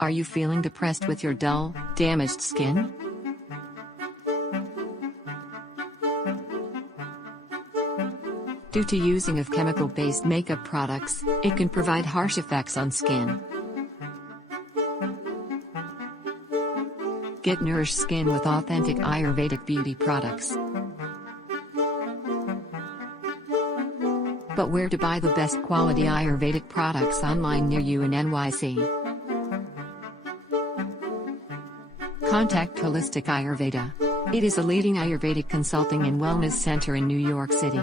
Are you feeling depressed with your dull, damaged skin? Due to using of chemical-based makeup products, it can provide harsh effects on skin. Get nourished skin with authentic Ayurvedic beauty products. But where to buy the best quality Ayurvedic products online near you in NYC? Contact Holistic Ayurveda. It is a leading Ayurvedic consulting and wellness center in New York City.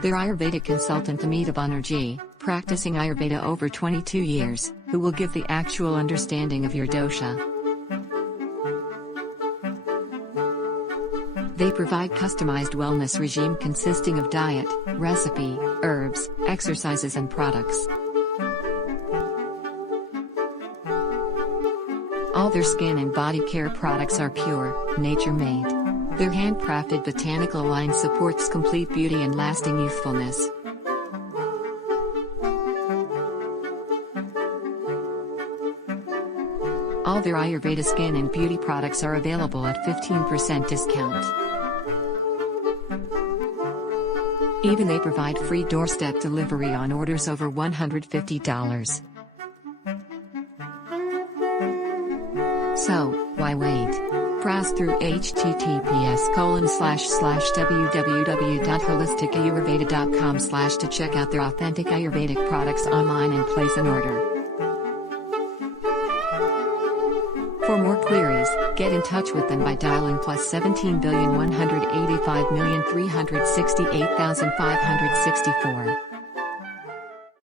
Their Ayurvedic consultant Amita Banerjee, practicing Ayurveda over 22 years, who will give the actual understanding of your dosha. They provide customized wellness regime consisting of diet, recipe, herbs, exercises and products. All their skin and body care products are pure, nature-made. Their handcrafted botanical line supports complete beauty and lasting youthfulness. All their Ayurveda skin and beauty products are available at 15% discount. Even they provide free doorstep delivery on orders over $150. So, why wait? Browse through https://www.holisticayurveda.com/ to check out their authentic Ayurvedic products online and place an order. For more queries, get in touch with them by dialing +17,185,368,564.